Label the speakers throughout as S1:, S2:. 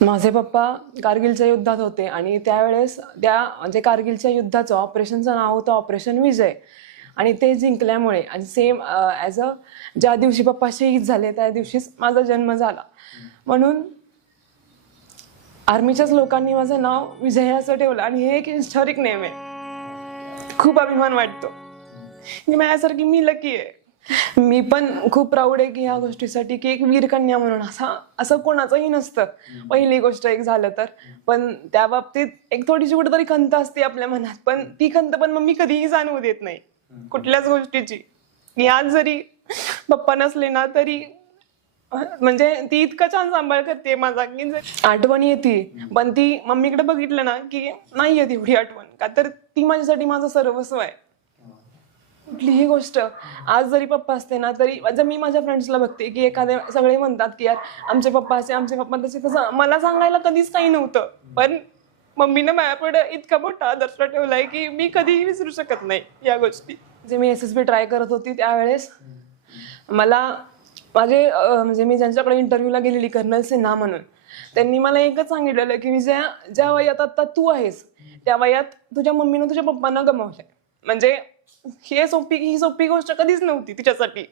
S1: माझे पप्पा कारगिलच्या युद्धात होते आणि त्यावेळेस त्या म्हणजे कारगिलच्या युद्धाचं ऑपरेशनचं नाव होतं ऑपरेशन विजय. आणि ते जिंकल्यामुळे आणि सेम ॲज अ ज्या दिवशी पप्पा शहीद झाले त्या दिवशीच माझा जन्म झाला. म्हणून आर्मीच्याच लोकांनी माझं नाव विजय असं ठेवलं आणि हे एक हिस्टॉरिक नेम आहे. खूप अभिमान वाटतो. की माझ्यासारखी मी लकी आहे. मी पण खूप प्राऊड आहे की ह्या गोष्टीसाठी की एक वीरकन्या म्हणून असा असं कोणाचंही नसतं. पहिली गोष्ट एक झालं तर. पण त्या बाबतीत एक थोडीशी कुठेतरी खंत असते आपल्या मनात. पण ती खंत पण मग मी कधीही जाणवू देत नाही. कुठल्याच गोष्टीची. की आज जरी पप्पा नसले ना तरी म्हणजे ती इतकं छान सांभाळ करते माझा की आठवण येते. पण ती मम्मीकडे बघितलं ना की नाही येत एवढी आठवण. का तर ती माझ्यासाठी माझं सर्वस्व आहे. कुठलीही गोष्ट. आज जरी पप्पा असते ना तरी जर मी माझ्या फ्रेंड्सला बघते की एखादे सगळे म्हणतात की यार आमचे पप्पा असे आमचे पप्पा तसे तसं मला सांगायला कधीच काही नव्हतं. पण मम्मीनं माझ्यापुढे इतका मोठा आदर्श ठेवलाय की मी कधीही विसरू शकत नाही या गोष्टी. जे मी एस एस बी ट्राय करत होती त्यावेळेस मला माझे म्हणजे मी ज्यांच्याकडे इंटरव्ह्यूला गेलेली कर्नल सिन्हा म्हणून त्यांनी मला एकच सांगितलेलं की विजया ज्या वयात आता तू आहेस त्या वयात तुझ्या मम्मीनं तुझ्या पप्पांना गमावलंय. म्हणजे हे सोपी ही सोपी गोष्ट कधीच नव्हती तिच्यासाठी.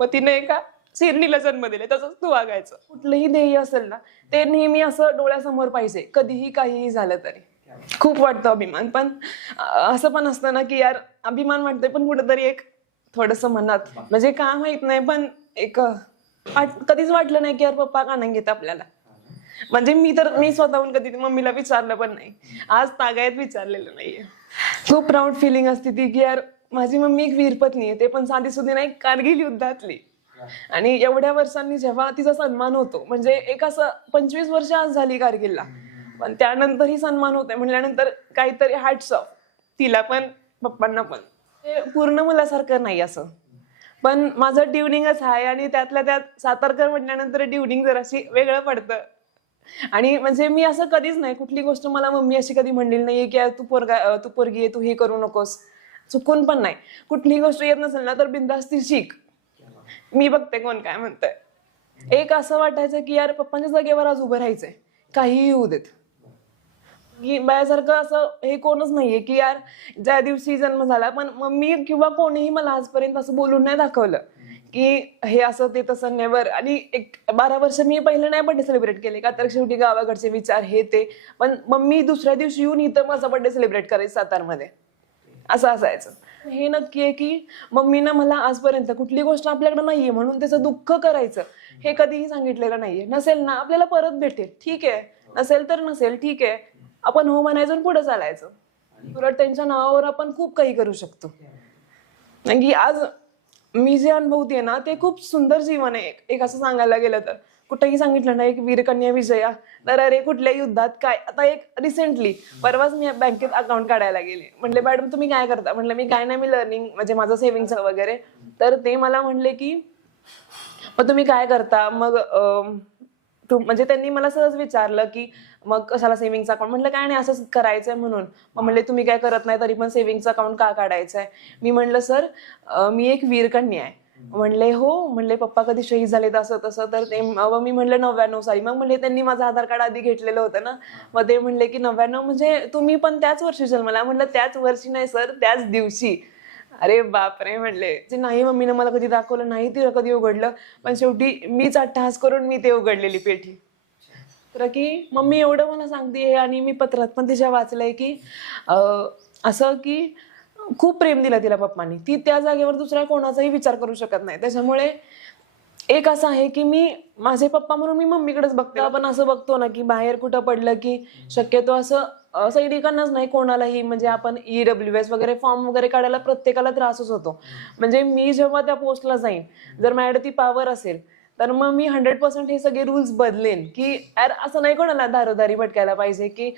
S1: मग तिने एका शेरणीला जन्म दिले. तसंच तू वागायचं. कुठलंही ध्येय असेल ना ते नेहमी असं डोळ्यासमोर पाहिजे. कधीही काहीही झालं तरी. खूप वाटतं अभिमान. पण असं पण असतं ना की यार अभिमान वाटतंय पण कुठेतरी एक थोडस मनात. म्हणजे का माहीत नाही पण एक कधीच वाटलं नाही की यार पप्पा का नाही घेत आपल्याला. म्हणजे मी तर मी स्वतःहून कधी मम्मीला विचारलं पण नाही. आज तागायत विचारलेलं नाहीये. खूप प्राऊड फिलिंग असते ती की यार माझी मम्मी एक वीरपत्नी आहे ते पण साधी सुधी नाही कारगिल युद्धातली. आणि एवढ्या वर्षांनी जेव्हा तिचा सन्मान होतो म्हणजे एक असं पंचवीस वर्ष आज झाली कारगिलला. पण त्यानंतरही सन्मान होतोय म्हटल्यानंतर काहीतरी हॅट्स ऑफ तिला पण पप्पांना पण. ते पूर्ण मुलासारखं नाही असं. पण माझं ट्युनिंगच आहे आणि त्यातल्या त्यात सातारकर म्हटल्यानंतर ट्युनिंग जराशी वेगळं पडतं. आणि म्हणजे मी असं कधीच नाही कुठली गोष्ट मला मम्मी अशी कधी म्हणलेली नाहीये की तू पोरगा तू पोरगी आहे तू हे करू नकोस. चुकून पण नाही. कुठलीही गोष्ट येत नसेल ना तर बिंदास्ती शिक. मी बघते कोण काय म्हणतंय. एक असं वाटायचं की यार पप्पांच्या जागेवर आज उभं राहायचंय. काहीही होऊ देत. की बायासारखं असं हे कोणच नाहीये की यार ज्या दिवशी जन्म झाला पण मम्मी किंवा कोणीही मला आजपर्यंत असं बोलून नाही दाखवलं की हे असं ते तसं नेवर आणि एक बारा वर्ष मी पहिले नाही बर्थडे सेलिब्रेट केले का तर शेवटी गावाकडचे विचार हे ते. पण मम्मी दुसऱ्या दिवशी येऊन इथं माझा बर्थडे सेलिब्रेट करायचं सातारमध्ये. असं असायचं. हे नक्की आहे की मम्मीनं मला आजपर्यंत कुठली गोष्ट आपल्याकडे नाहीये म्हणून त्याचं दुःख करायचं. हे कधीही सांगितलेलं नाहीये. नसेल ना आपल्याला परत भेटेल. ठीक आहे. नसेल तर नसेल. ठीक आहे. आपण हो म्हणायचं आणि पुढे चालायचं. उलट त्यांच्या नावावर आपण खूप काही करू शकतो. की आज मी जे अनुभवते ना ते खूप सुंदर जीवन आहे. एक असं सांगायला गेलं तर. कुठेही सांगितलं ना एक वीरकन्या विजया. तर अरे कुठल्या युद्धात काय? आता एक रिसेंटली परवाच मी बँकेत अकाउंट काढायला गेले. म्हणले मॅडम तुम्ही काय करता? म्हणलं मी काय नाही मी लर्निंग म्हणजे माझं सेव्हिंगचं वगैरे. तर ते मला म्हणले की मग तुम्ही काय करता? मग म्हणजे त्यांनी मला सहज विचारलं की मग कशाला सेव्हिंगचं अकाउंट म्हटलं काय नाही असंच करायचंय म्हणून. मग म्हणले तुम्ही काय करत नाही तरी पण सेव्हिंगचं अकाउंट का काढायचं आहे मी म्हणलं सर मी एक वीरकन्या आहे. म्हणले हो. म्हणले पप्पा कधी शहीद झाले असं तसं. तर ते मग मी म्हणलं नव्याण्णव साली. मग म्हणले त्यांनी माझं आधार कार्ड आधी घेतलेलं होतं ना. मग ते म्हणले की नव्याण्णव म्हणजे तुम्ही पण त्याच वर्षी जन्मला. म्हणलं त्याच वर्षी नाही सर त्याच दिवशी. अरे बापरे म्हणले. ते नाही मम्मीनं मला कधी दाखवलं नाही तिला कधी उघडलं. पण शेवटी मीच अट्टहास करून मी ते उघडलेली पेठी तर की मम्मी एवढं मला सांगते आणि मी पत्रात पण तिच्या वाचलंय की अं, असं की खूप प्रेम दिलं तिला पप्पांनी. ती त्या जागेवर दुसऱ्या कोणाचाही विचार करू शकत नाही. त्याच्यामुळे एक असं आहे की मी माझे पप्पा म्हणून मी मम्मीकडेच बघते. आपण असं बघतो ना की बाहेर कुठं पडलं की शक्यतो असं सैनिकांनाच नाही कोणालाही. म्हणजे आपण ई डब्ल्यू एस वगैरे फॉर्म वगैरे काढायला प्रत्येकाला त्रासच होतो. म्हणजे मी जेव्हा त्या पोस्टला जाईन जर माझ्याकडे ती पावर असेल तर मग मी हंड्रेड पर्सेंट हे सगळे रूल्स बदलेन की यार असं नाही कोणाला दारोदारी भटकायला पाहिजे की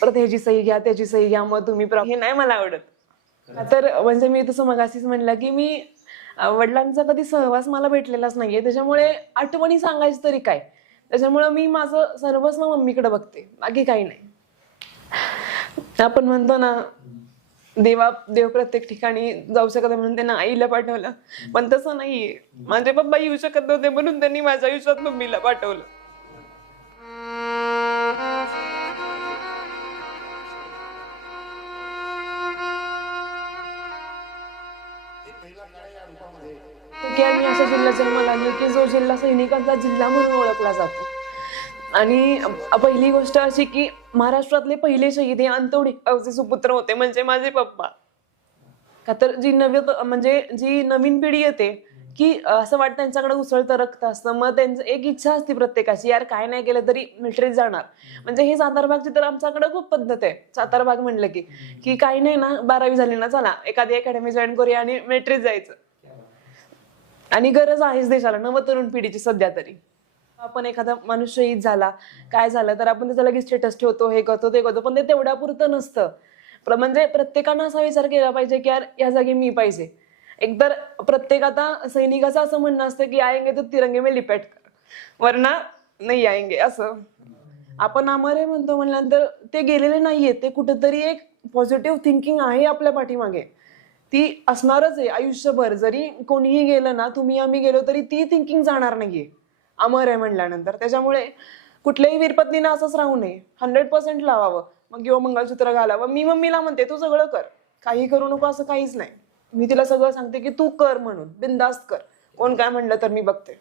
S1: परत ह्याची सही घ्या त्याची सही घ्या मग तुम्ही हे नाही मला आवडत. तर म्हणजे मी तसं मगाशीच म्हणलं की मी वडिलांचा कधी सहवास मला भेटलेलाच नाहीये. त्याच्यामुळे आठवणी सांगायची तरी काय? त्याच्यामुळे मी माझं सर्वस्व मम्मीकडे बघते. बाकी काही नाही. आपण म्हणतो ना देवा देव प्रत्येक ठिकाणी जाऊ शकत म्हणून त्यांना आईला पाठवलं. पण तसं नाहीये. माझे पप्पा येऊ शकत नव्हते म्हणून त्यांनी माझ्या आयुष्यात मम्मीला पाठवलं. की मी अशा जिल्ह्यात जन्माला आली की जो जिल्हा सैनिकांचा जिल्हा म्हणून ओळखला जातो. आणि पहिली गोष्ट अशी की महाराष्ट्रातले पहिले शहीद हे अंतवडी सुपुत्र होते म्हणजे माझे पप्पा. का तर जी नवी म्हणजे जी नवीन पिढी येते की असं वाटतं त्यांच्याकडे उसळतं रक्त असतं मग त्यांचं एक इच्छा असते प्रत्येकाची यार काय नाही केलं तरी मिलिटरीत जाणार. म्हणजे हे सातारबागची तर आमच्याकडे खूप पद्धत आहे. सातारा भाग म्हणलं की की काही नाही ना बारावी झाली ना चला एखादी अकॅडमी जॉईन करूया आणि मिलिटरीत जायचं. आणि गरज आहेच देशाला नव तरुण पिढीची सध्या तरी. आपण एखादा माणूस शहीद झाला काय झालं तर आपण त्याचा लगेच स्टेटस ठेवतो हे करतो ते करतो पण ते तेवढ्या पुरतं नसतं. प्र- म्हणजे प्रत्येकानं असा विचार केला पाहिजे की यार या जागी मी पाहिजे. एकतर प्रत्येक आता सैनिकाचं असं म्हणणं असतं की आएंगे तर तिरंगे मे लिपेट कर. वरना नाही आएंगे असं. आपण आमारे म्हणतो म्हणल्यानंतर ते गेलेले नाहीये ते कुठंतरी एक पॉझिटिव्ह थिंकिंग आहे आपल्या पाठीमागे. ती असणारच आहे आयुष्यभर. जरी कोणीही गेलं ना तुम्ही आम्ही गेलो तरी ती थिंकिंग जाणार नाहीये. अमर आहे म्हणल्यानंतर. त्याच्यामुळे कुठल्याही वीरपत्नीनं असंच राहू नये. हंड्रेड पर्सेंट लावावं. मग किंवा मंगळसूत्र घालावं. मी मम्मीला म्हणते तू सगळं कर. काही करू नको असं काहीच नाही. मी तिला सगळं सांगते की तू कर म्हणून. बिंदास्त कर. कोण काय म्हणलं तर मी बघते.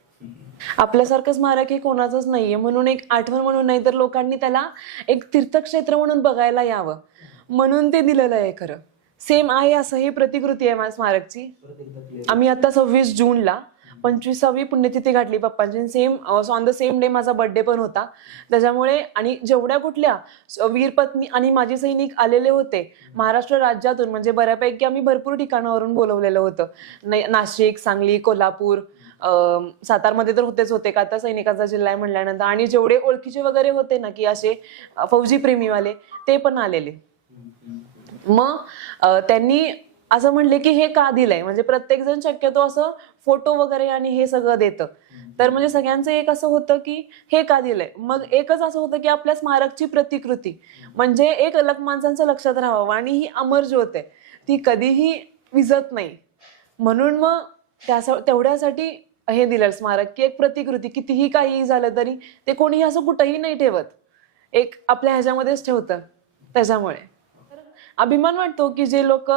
S1: आपल्यासारखं स्मारक हे कोणाचंच नाहीये. म्हणून एक आठवण म्हणून नाही तर लोकांनी त्याला एक तीर्थक्षेत्र म्हणून बघायला यावं. म्हणून ते दिलेलं आहे खरं. सेम आहे असं ही प्रतिकृती आहे माझ्या स्मारकची. आम्ही आता सव्वीस जूनला पंचवीसावी पुण्यतिथी घातली पप्पांची. Same on the same day माझा बर्थडे पण होता. त्याच्यामुळे आणि जेवढ्या कुठल्या वीरपत्नी आणि माझे सैनिक आलेले होते महाराष्ट्र राज्यातून म्हणजे बऱ्यापैकी आम्ही भरपूर ठिकाणावरून बोलवलेलं होतं. नाशिक सांगली कोल्हापूर सातारमध्ये तर होतेच होते का आता सैनिकाचा जिल्हा आहे म्हणल्यानंतर. आणि जेवढे ओळखीचे वगैरे होते ना की असे फौजी प्रेमीवाले ते पण आलेले. मग त्यांनी असं म्हणले की हे का दिलंय? म्हणजे प्रत्येक जण शक्यतो असं फोटो वगैरे आणि हे सगळं देतं. तर म्हणजे सगळ्यांचं एक असं होतं की हे का दिलंय? मग एकच असं होतं की आपल्या स्मारकची प्रतिकृती. म्हणजे एक अलग माणसांचं लक्षात राहावं आणि ही अमर ज्योत आहे. ती कधीही विजत नाही. म्हणून मग त्या तेवढ्यासाठी हे दिलं स्मारक की एक प्रतिकृती. कितीही काही झालं तरी ते कोणीही असं कुठंही नाही ठेवत. एक आपल्या ह्याच्यामध्येच ठेवतं. त्याच्यामुळे. अभिमान वाटतो की जे लोक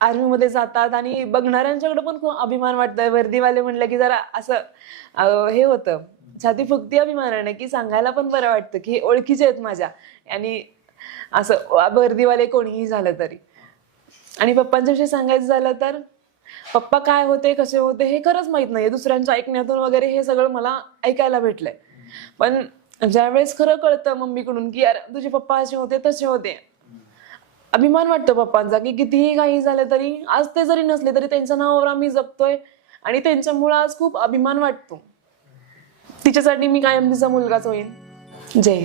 S1: आर्मीमध्ये जातात आणि बघणाऱ्यांच्याकडे पण खूप अभिमान वाटतोय. वर्दीवाले म्हणलं की जरा असं हे होतं. छाती फुगती अभिमानाने की सांगायला पण बरं वाटतं की हे ओळखीचे आहेत माझ्या. आणि असं वर्दीवाले कोणीही झालं तरी. आणि पप्पांच्या विषयी सांगायचं झालं तर पप्पा काय होते कसे होते हे खरंच माहीत नाहीये. दुसऱ्यांच्या ऐकण्यातून वगैरे हे सगळं मला ऐकायला भेटलंय. पण ज्यावेळेस खरं कळतं मम्मीकडून की यार तुझे पप्पा असे होते तसे होते. अभिमान वाटतो पप्पांचा की कितीही काही झालं तरी आज ते जरी नसले तरी त्यांच्या नावावर आम्ही जपतोय आणि त्यांच्यामुळे आज खूप अभिमान वाटतो. तिच्यासाठी मी कायम तिचा मुलगाच होईन. जय